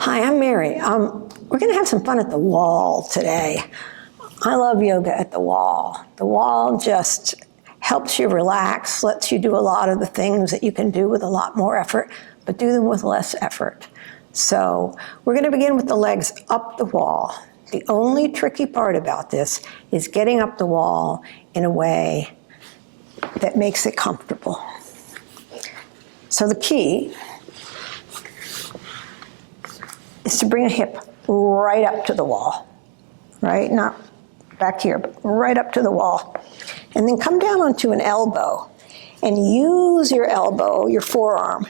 Hi, I'm Mary. We're going to have some fun at the wall today. I love yoga at the wall. The wall just helps you relax, lets you do a lot of the things that you can do with a lot more effort, but do them with less effort. So we're going to begin with the legs up the wall. The only tricky part about this is getting up the wall in a way that makes it comfortable. So the key is to bring a hip right up to the wall, right? Not back here, but right up to the wall. And then come down onto an elbow and use your elbow, your forearm,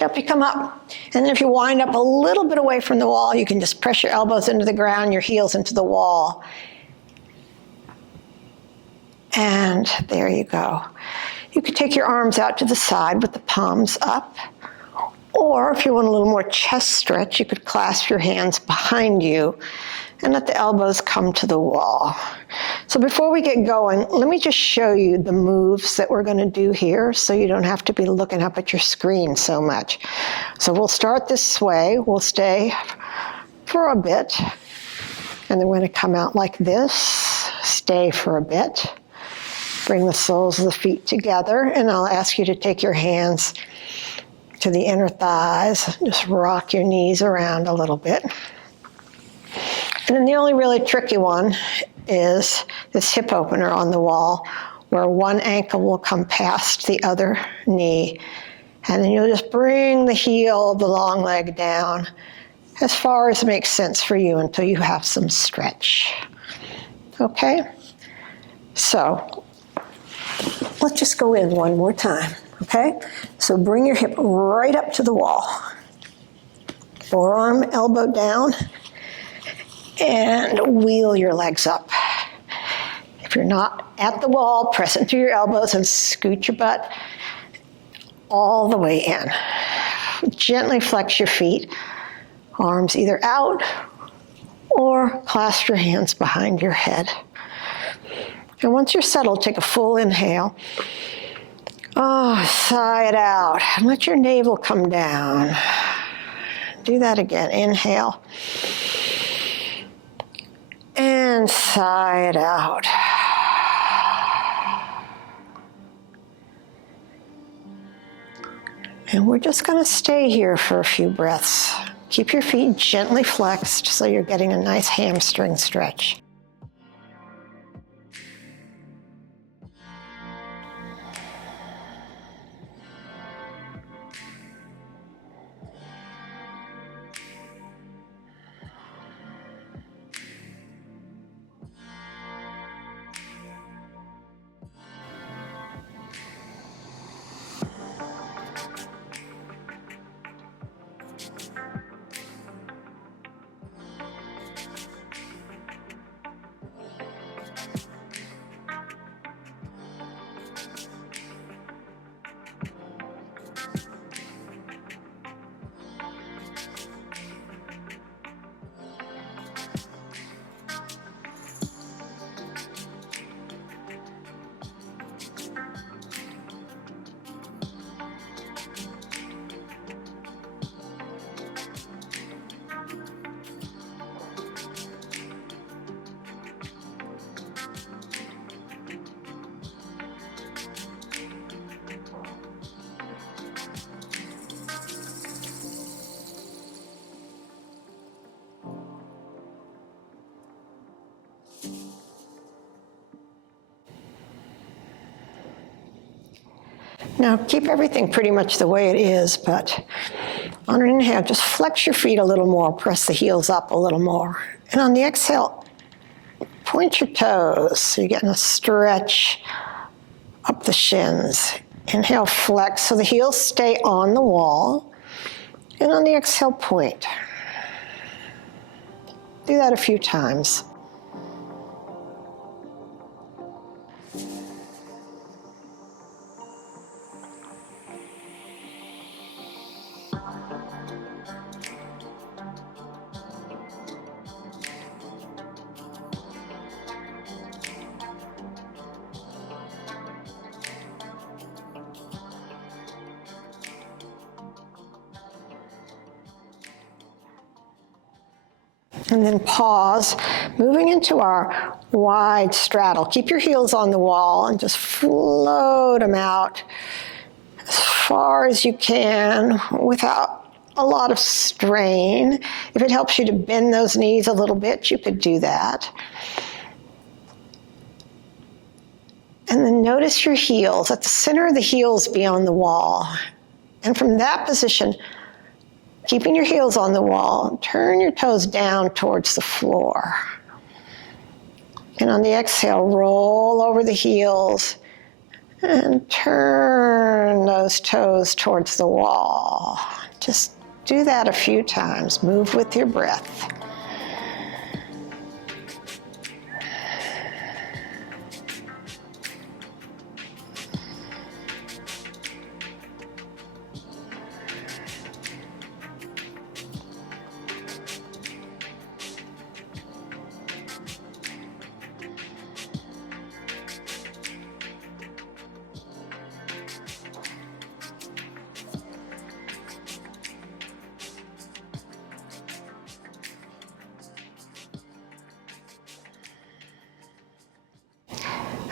help you come up. And then if you wind up a little bit away from the wall, you can just press your elbows into the ground, your heels into the wall. And there you go. You could take your arms out to the side with the palms up. Or if you want a little more chest stretch, you could clasp your hands behind you and let the elbows come to the wall. So before we get going, let me just show you the moves that we're going to do here so you don't have to be looking up at your screen so much. So we'll start this way. We'll stay for a bit. And then we're going to come out like this, stay for a bit. Bring the soles of the feet together, and I'll ask you to take your hands to the inner thighs. Just rock your knees around a little bit. And then the only really tricky one is this hip opener on the wall, where one ankle will come past the other knee. And then you'll just bring the heel of the long leg down as far as makes sense for you until you have some stretch. Okay? So let's just go in one more time. Okay, so bring your hip right up to the wall. Forearm, elbow down, and wheel your legs up. If you're not at the wall, press into your elbows and scoot your butt all the way in. Gently flex your feet, arms either out or clasp your hands behind your head. And once you're settled, take a full inhale. Sigh it out and let your navel come down. Do that again. Inhale. And sigh it out. And we're just going to stay here for a few breaths. Keep your feet gently flexed so you're getting a nice hamstring stretch. Now keep everything pretty much the way it is, but on an inhale, just flex your feet a little more, press the heels up a little more. And on the exhale, point your toes so you're getting a stretch up the shins. Inhale, flex so the heels stay on the wall. And on the exhale, point. Do that a few times. And then pause, moving into our wide straddle. Keep your heels on the wall and just float them out as far as you can without a lot of strain. If it helps you to bend those knees a little bit, you could do that. And then notice your heels. Let the center of the heels be on the wall. And from that position, keeping your heels on the wall, turn your toes down towards the floor. And on the exhale, roll over the heels and turn those toes towards the wall. Just do that a few times. Move with your breath.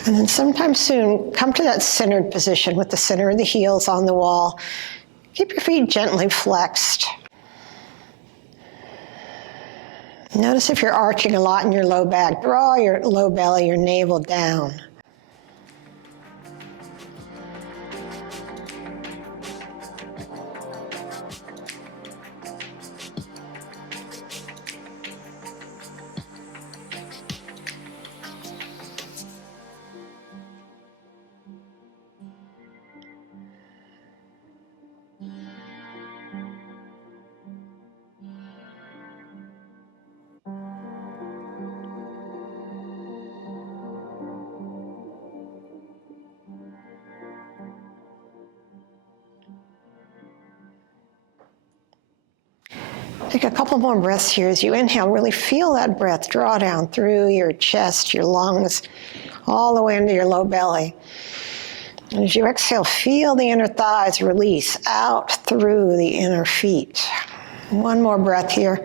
And then sometime soon, come to that centered position with the center of the heels on the wall. Keep your feet gently flexed. Notice if you're arching a lot in your low back. Draw your low belly, your navel down. Take a couple more breaths here. As you inhale, really feel that breath draw down through your chest, your lungs, all the way into your low belly. And as you exhale, feel the inner thighs release out through the inner feet. One more breath here.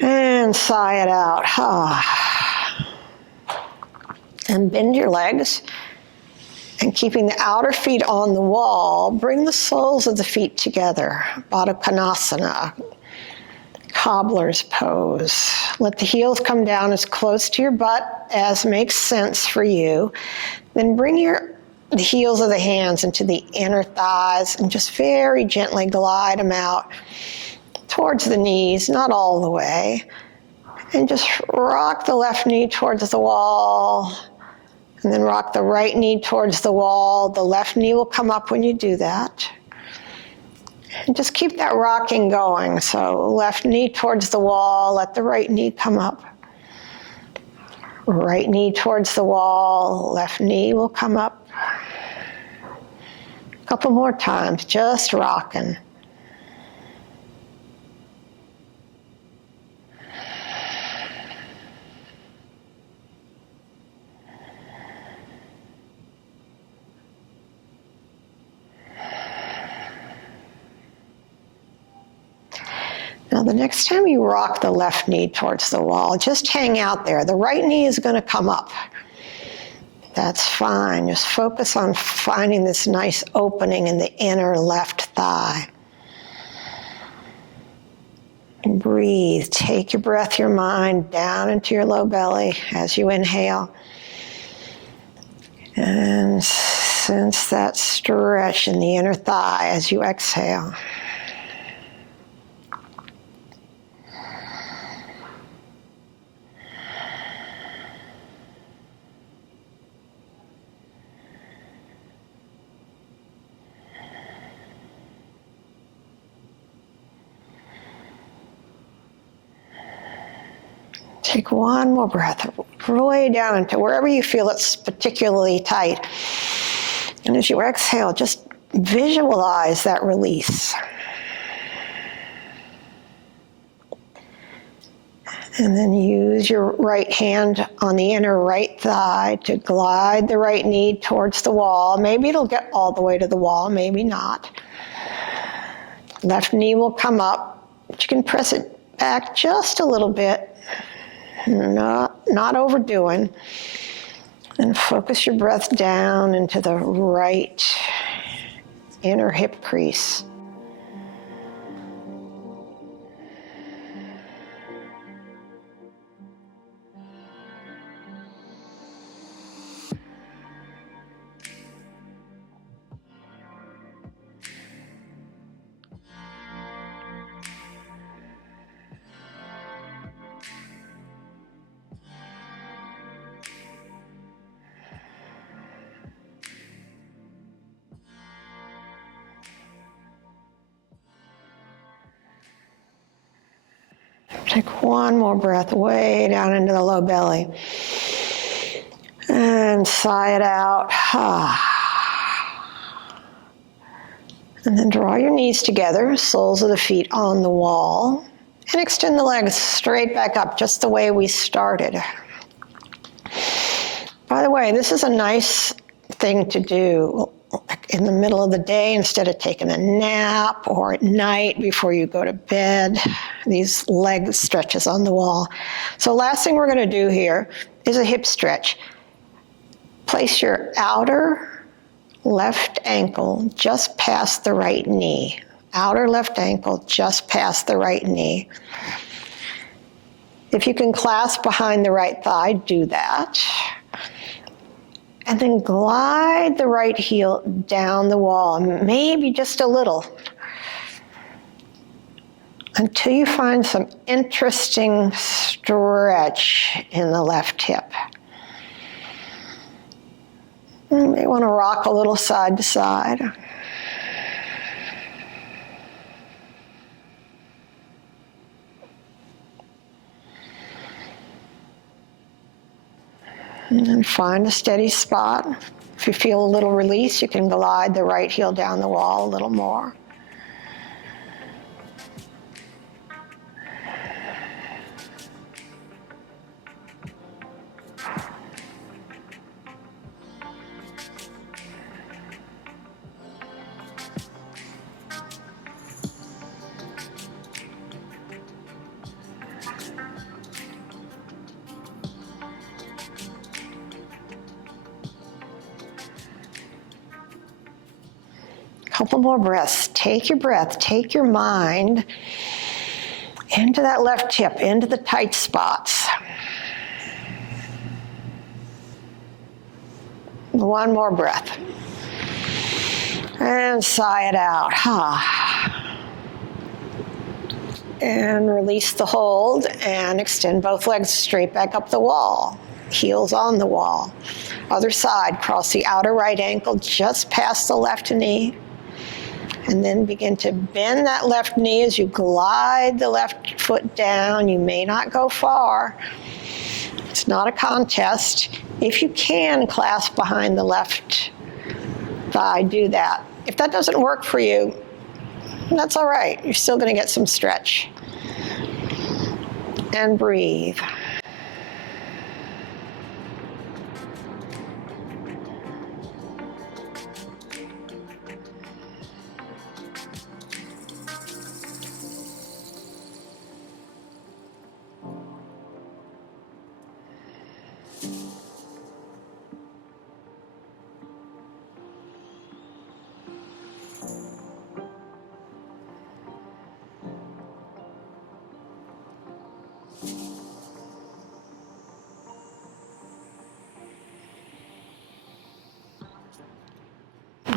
And sigh it out. And bend your legs. And keeping the outer feet on the wall, bring the soles of the feet together. Baddha Konasana, cobbler's pose. Let the heels come down as close to your butt as makes sense for you. Then bring the heels of the hands into the inner thighs and just very gently glide them out towards the knees, not all the way. And just rock the left knee towards the wall. And then rock the right knee towards the wall. The left knee will come up when you do that. And just keep that rocking going. So left knee towards the wall, let the right knee come up. Right knee towards the wall, left knee will come up. A couple more times, just rocking. Now, the next time you rock the left knee towards the wall, just hang out there. The right knee is going to come up. That's fine. Just focus on finding this nice opening in the inner left thigh. And breathe. Take your breath, your mind down into your low belly as you inhale. And sense that stretch in the inner thigh as you exhale. Take one more breath, way down into wherever you feel it's particularly tight. And as you exhale, just visualize that release. And then use your right hand on the inner right thigh to glide the right knee towards the wall. Maybe it'll get all the way to the wall, maybe not. Left knee will come up, but you can press it back just a little bit, not overdoing, and focus your breath down into the right inner hip crease. Take one more breath way down into the low belly. And sigh it out. And then draw your knees together, soles of the feet on the wall, and extend the legs straight back up, just the way we started. By the way, this is a nice thing to do in the middle of the day instead of taking a nap, or at night before you go to bed. These leg stretches on the wall. So last thing we're going to do here is a hip stretch. Place your outer left ankle just past the right knee. Outer left ankle just past the right knee. If you can clasp behind the right thigh, do that. And then glide the right heel down the wall, maybe just a little, until you find some interesting stretch in the left hip. You may want to rock a little side to side. And then find a steady spot. If you feel a little release, you can glide the right heel down the wall a little more. Couple more breaths. Take your breath, take your mind into that left hip, into the tight spots. One more breath. And sigh it out. And release the hold and extend both legs straight back up the wall. Heels on the wall. Other side, cross the outer right ankle just past the left knee. And then begin to bend that left knee as you glide the left foot down. You may not go far. It's not a contest. If you can clasp behind the left thigh, do that. If that doesn't work for you, that's all right. You're still going to get some stretch. And breathe.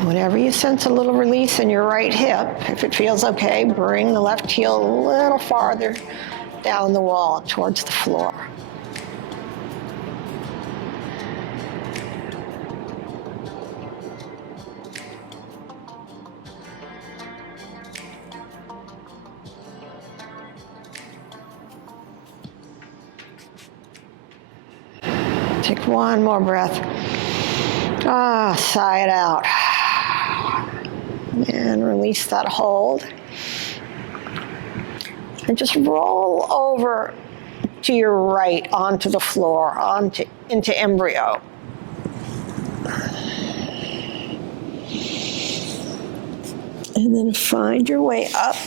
Whenever you sense a little release in your right hip, if it feels okay, bring the left heel a little farther down the wall towards the floor. Take one more breath. Sigh it out. And release that hold. And just roll over to your right onto the floor, into embryo. And then find your way up.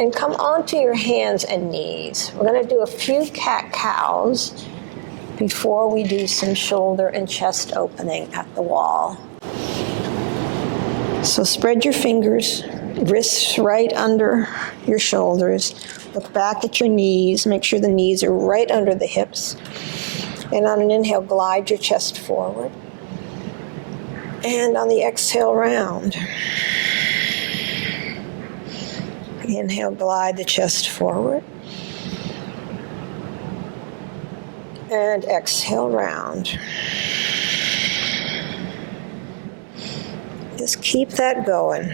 And come onto your hands and knees. We're going to do a few cat-cows before we do some shoulder and chest opening at the wall. So spread your fingers, wrists right under your shoulders. Look back at your knees. Make sure the knees are right under the hips. And on an inhale, glide your chest forward. And on the exhale, round. Inhale, glide the chest forward. And exhale, round. Just keep that going.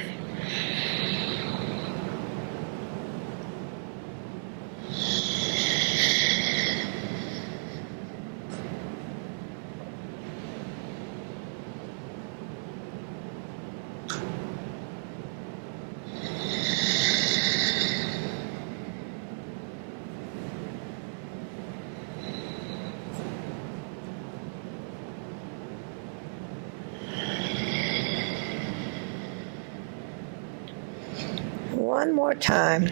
One more time.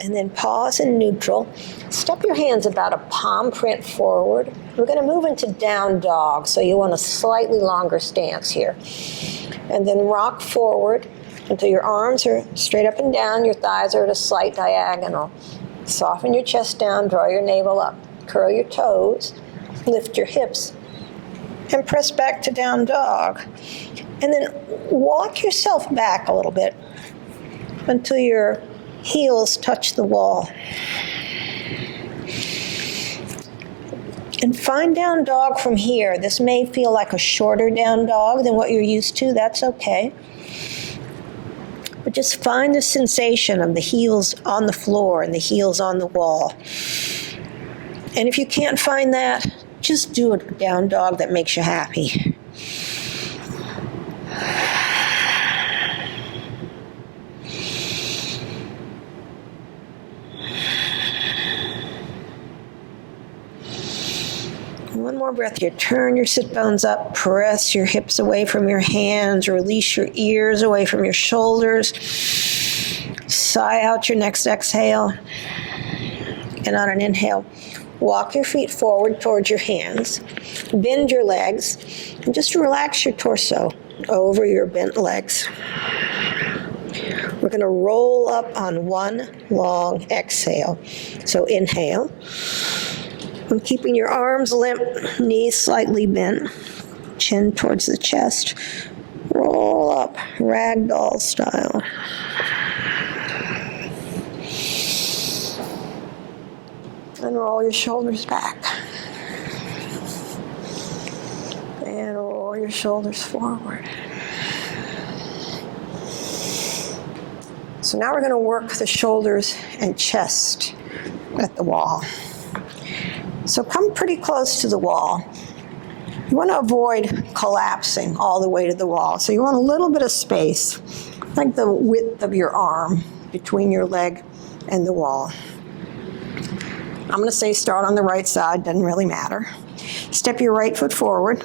And then pause in neutral. Step your hands about a palm print forward. We're going to move into down dog, so you want a slightly longer stance here. And then rock forward until your arms are straight up and down, your thighs are at a slight diagonal. Soften your chest down, draw your navel up. Curl your toes, lift your hips, and press back to down dog. And then walk yourself back a little bit until your heels touch the wall. And find down dog from here. This may feel like a shorter down dog than what you're used to. That's okay. But just find the sensation of the heels on the floor and the heels on the wall. And if you can't find that, just do a down dog that makes you happy. One more breath. You turn your sit bones up, press your hips away from your hands, release your ears away from your shoulders. Sigh out your next exhale. And on an inhale, walk your feet forward towards your hands. Bend your legs and just relax your torso over your bent legs. We're going to roll up on one long exhale. So inhale. And keeping your arms limp, knees slightly bent, chin towards the chest. Roll up, ragdoll style. And roll your shoulders back. And roll your shoulders forward. So now we're going to work the shoulders and chest at the wall. So come pretty close to the wall. You want to avoid collapsing all the way to the wall. So you want a little bit of space, like the width of your arm between your leg and the wall. I'm going to say start on the right side, doesn't really matter. Step your right foot forward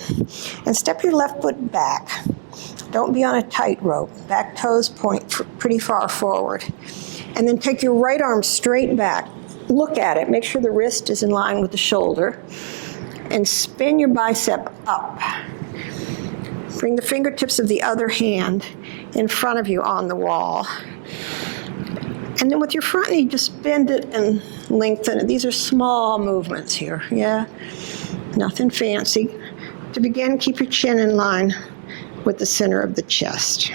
and step your left foot back. Don't be on a tightrope. Back toes point pretty far forward. And then take your right arm straight back. Look at it. Make sure the wrist is in line with the shoulder. And spin your bicep up. Bring the fingertips of the other hand in front of you on the wall. And then with your front knee, just bend it and lengthen it. These are small movements here, yeah? Nothing fancy. To begin, keep your chin in line with the center of the chest.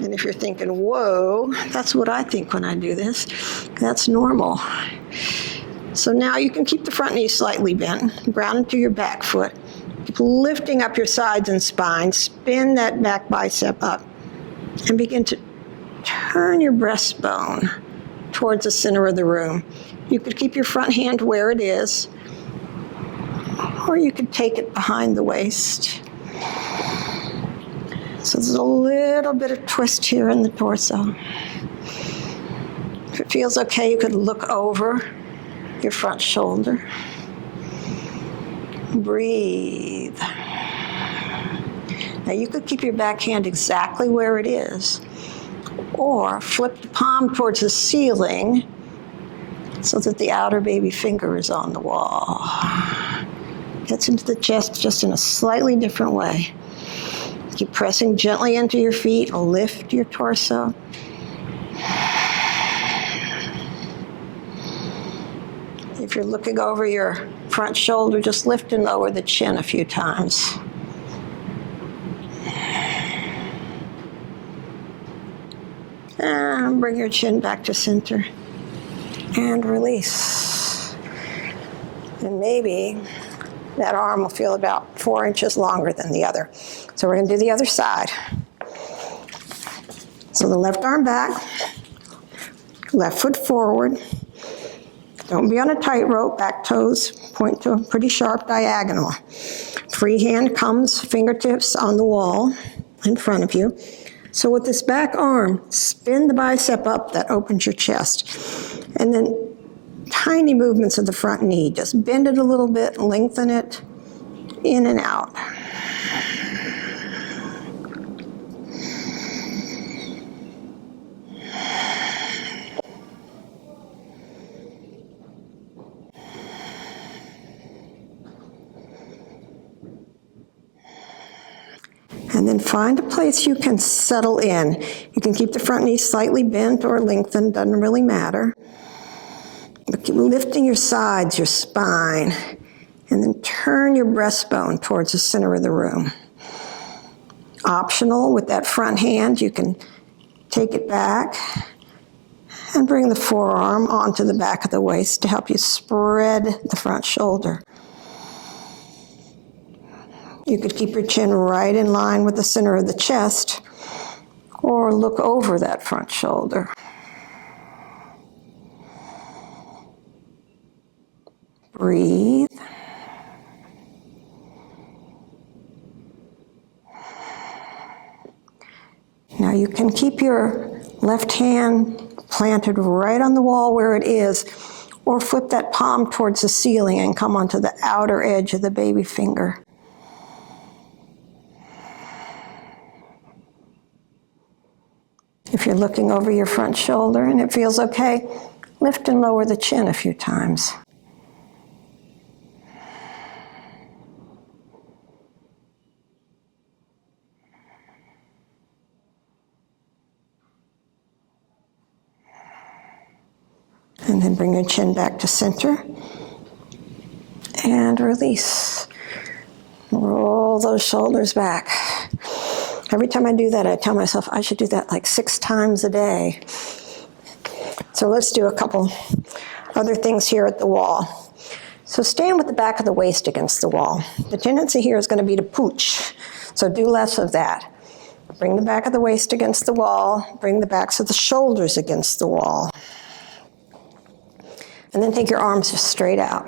And if you're thinking, whoa, that's what I think when I do this, that's normal. So now you can keep the front knee slightly bent, ground into your back foot. Keep lifting up your sides and spine. Spin that back bicep up and begin to turn your breastbone towards the center of the room. You could keep your front hand where it is, or you could take it behind the waist. So there's a little bit of twist here in the torso. If it feels okay, you could look over your front shoulder. Breathe. Now you could keep your back hand exactly where it is, or flip the palm towards the ceiling so that the outer baby finger is on the wall. Gets into the chest just in a slightly different way. Keep pressing gently into your feet, lift your torso. If you're looking over your front shoulder, just lift and lower the chin a few times. And bring your chin back to center. And release. And maybe that arm will feel about 4 inches longer than the other. So we're going to do the other side. So the left arm back, left foot forward. Don't be on a tightrope, back toes point to a pretty sharp diagonal. Free hand comes, fingertips on the wall in front of you. So with this back arm, spin the bicep up, that opens your chest. And then tiny movements of the front knee. Just bend it a little bit, lengthen it, in and out. And then find a place you can settle in. You can keep the front knee slightly bent or lengthened, doesn't really matter. But keep lifting your sides, your spine, and then turn your breastbone towards the center of the room. Optional, with that front hand, you can take it back and bring the forearm onto the back of the waist to help you spread the front shoulder. You could keep your chin right in line with the center of the chest, or look over that front shoulder. Breathe. Now you can keep your left hand planted right on the wall where it is, or flip that palm towards the ceiling and come onto the outer edge of the baby finger. If you're looking over your front shoulder and it feels okay, lift and lower the chin a few times. And then bring your chin back to center and release. Roll those shoulders back. Every time I do that, I tell myself I should do that like 6 times a day. So let's do a couple other things here at the wall. So stand with the back of the waist against the wall. The tendency here is going to be to pooch, so do less of that. Bring the back of the waist against the wall, bring the backs of the shoulders against the wall. And then take your arms just straight out.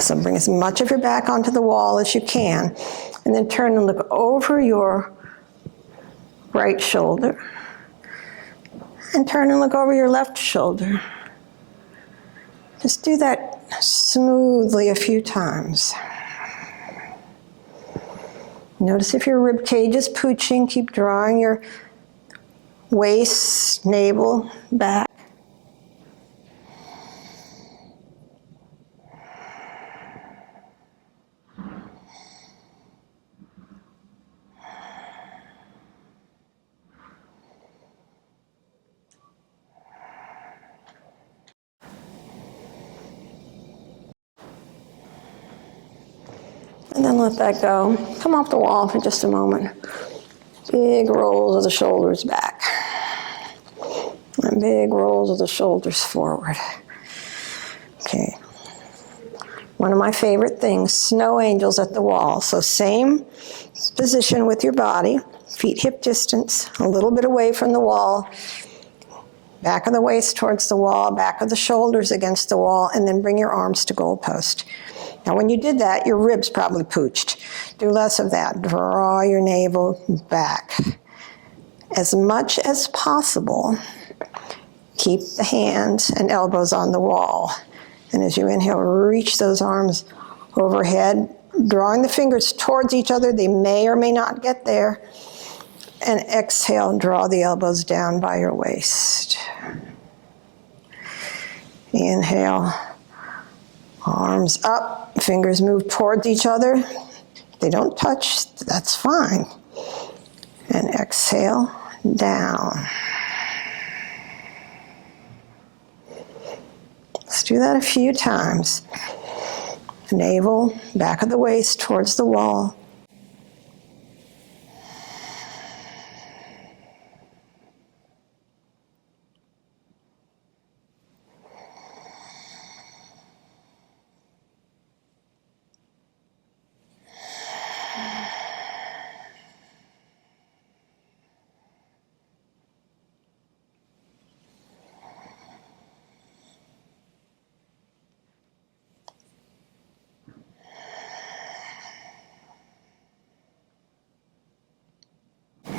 So bring as much of your back onto the wall as you can, and then turn and look over your right shoulder, and turn and look over your left shoulder. Just do that smoothly a few times. Notice if your rib cage is pooching, keep drawing your waist, navel back. And then let that go. Come off the wall for just a moment. Big rolls of the shoulders back. And big rolls of the shoulders forward. Okay. One of my favorite things, snow angels at the wall. So same position with your body, feet hip distance, a little bit away from the wall, back of the waist towards the wall, back of the shoulders against the wall, and then bring your arms to goalpost. Now when you did that, your ribs probably pooched. Do less of that. Draw your navel back. As much as possible, keep the hands and elbows on the wall. And as you inhale, reach those arms overhead, drawing the fingers towards each other. They may or may not get there. And exhale, draw the elbows down by your waist. Inhale, arms up, fingers move towards each other. If they don't touch, that's fine. And exhale, down. Let's do that a few times. Navel, back of the waist towards the wall.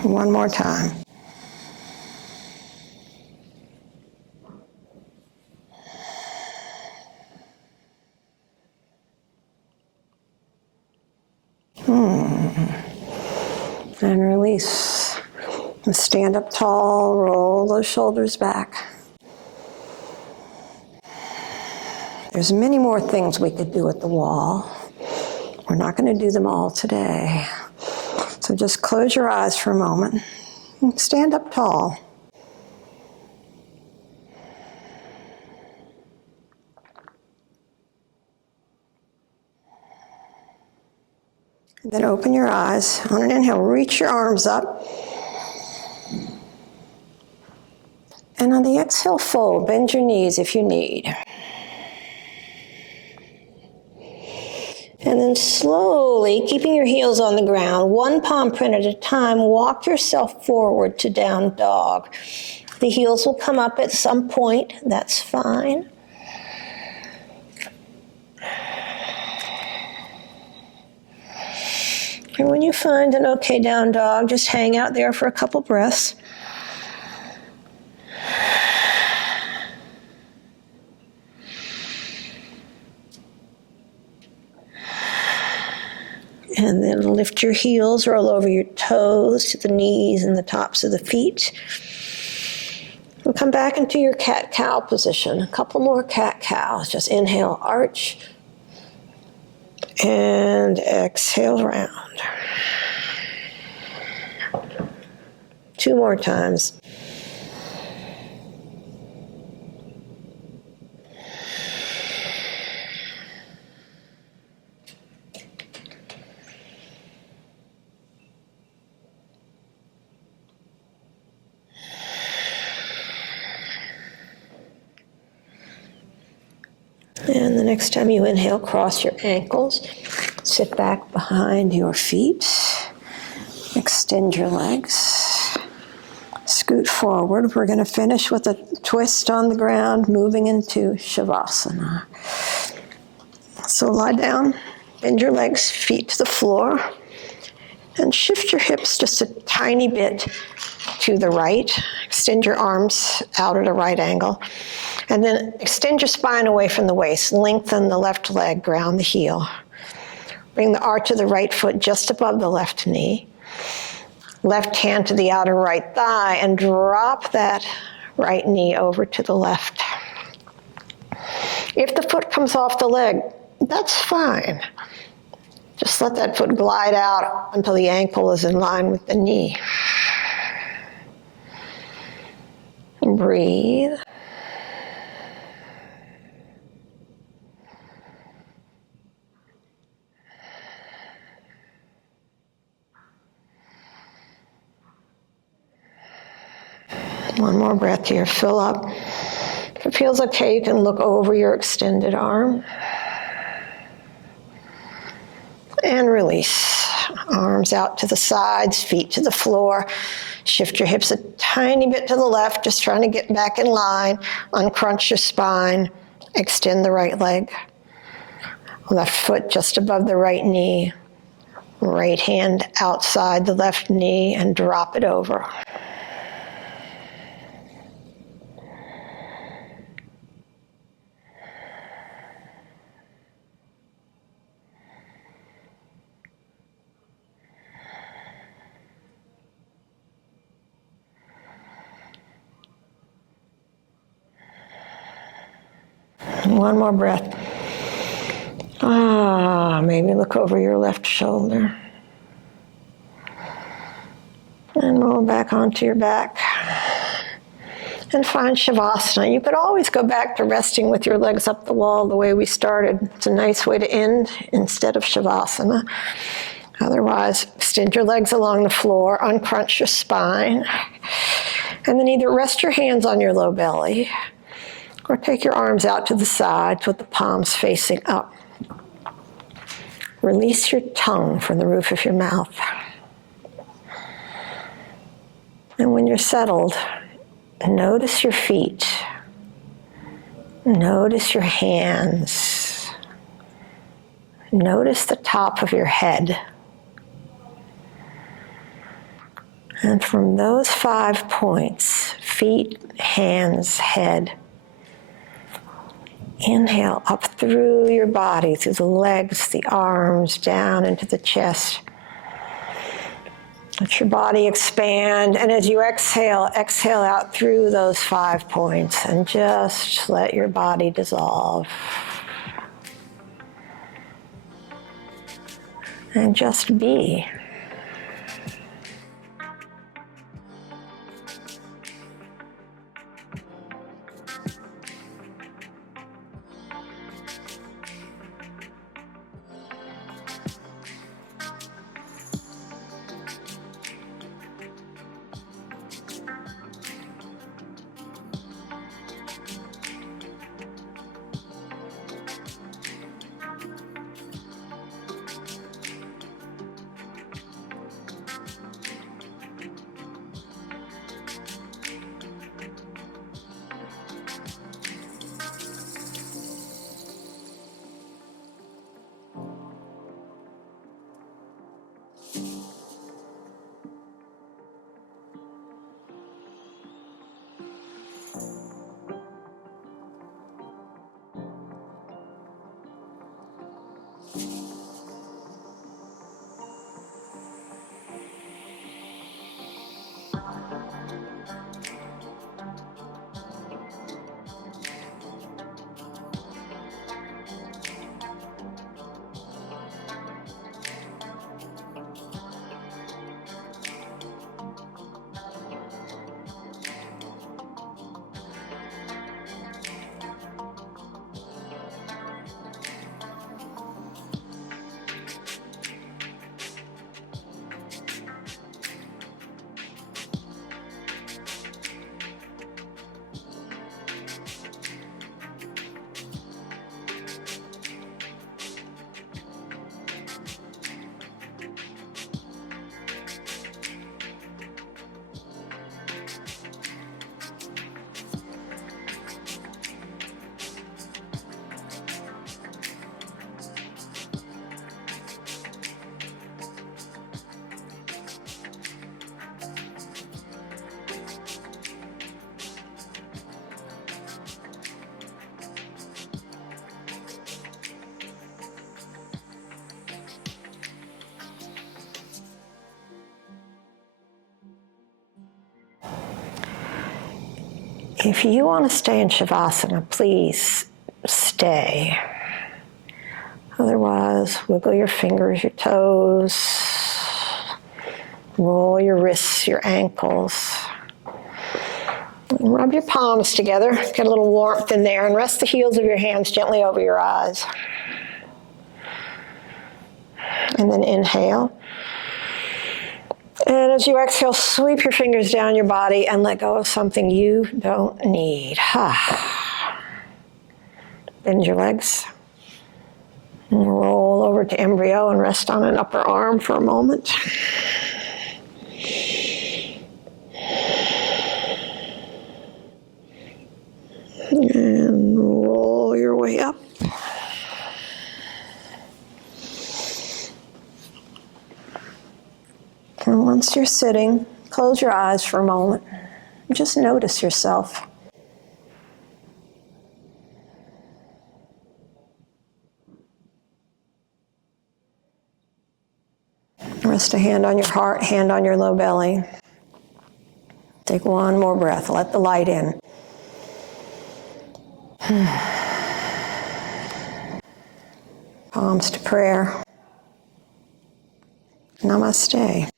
One more time. And release. And stand up tall, roll those shoulders back. There's many more things we could do at the wall. We're not going to do them all today. So just close your eyes for a moment and stand up tall. And then open your eyes. On an inhale, reach your arms up. And on the exhale, fold. Bend your knees if you need. And then slowly, keeping your heels on the ground, one palm print at a time, walk yourself forward to down dog. The heels will come up at some point. That's fine. And when you find an okay down dog, just hang out there for a couple breaths. And then lift your heels, roll over your toes to the knees and the tops of the feet. We'll come back into your cat-cow position. A couple more cat-cows. Just inhale, arch. And exhale, round. 2 more times. And the next time you inhale, cross your ankles. Sit back behind your feet. Extend your legs. Scoot forward. We're going to finish with a twist on the ground, moving into Shavasana. So lie down, bend your legs, feet to the floor, and shift your hips just a tiny bit to the right. Extend your arms out at a right angle. And then extend your spine away from the waist. Lengthen the left leg, ground the heel. Bring the arch of the right foot just above the left knee. Left hand to the outer right thigh and drop that right knee over to the left. If the foot comes off the leg, that's fine. Just let that foot glide out until the ankle is in line with the knee. And breathe. One more breath here, fill up. If it feels okay, you can look over your extended arm. And release. Arms out to the sides, feet to the floor. Shift your hips a tiny bit to the left, just trying to get back in line. Uncrunch your spine. Extend the right leg. Left foot just above the right knee. Right hand outside the left knee and drop it over. One more breath. Maybe look over your left shoulder. And roll back onto your back. And find Shavasana. You could always go back to resting with your legs up the wall the way we started. It's a nice way to end instead of Shavasana. Otherwise, extend your legs along the floor, uncrunch your spine, and then either rest your hands on your low belly or take your arms out to the sides with the palms facing up. Release your tongue from the roof of your mouth. And when you're settled, notice your feet. Notice your hands. Notice the top of your head. And from those 5 points, feet, hands, head, inhale up through your body, through the legs, the arms, down into the chest. Let your body expand, and as you exhale, exhale out through those 5 points, and just let your body dissolve. And just be. If you want to stay in Shavasana, please stay. Otherwise, wiggle your fingers, your toes, roll your wrists, your ankles. And rub your palms together, get a little warmth in there, and rest the heels of your hands gently over your eyes. And then inhale. And as you exhale, sweep your fingers down your body and let go of something you don't need. Bend your legs. And roll over to embryo and rest on an upper arm for a moment. And roll your way up. as you're sitting, close your eyes for a moment. Just notice yourself. Rest a hand on your heart, hand on your low belly. Take one more breath. Let the light in. Palms to prayer. Namaste.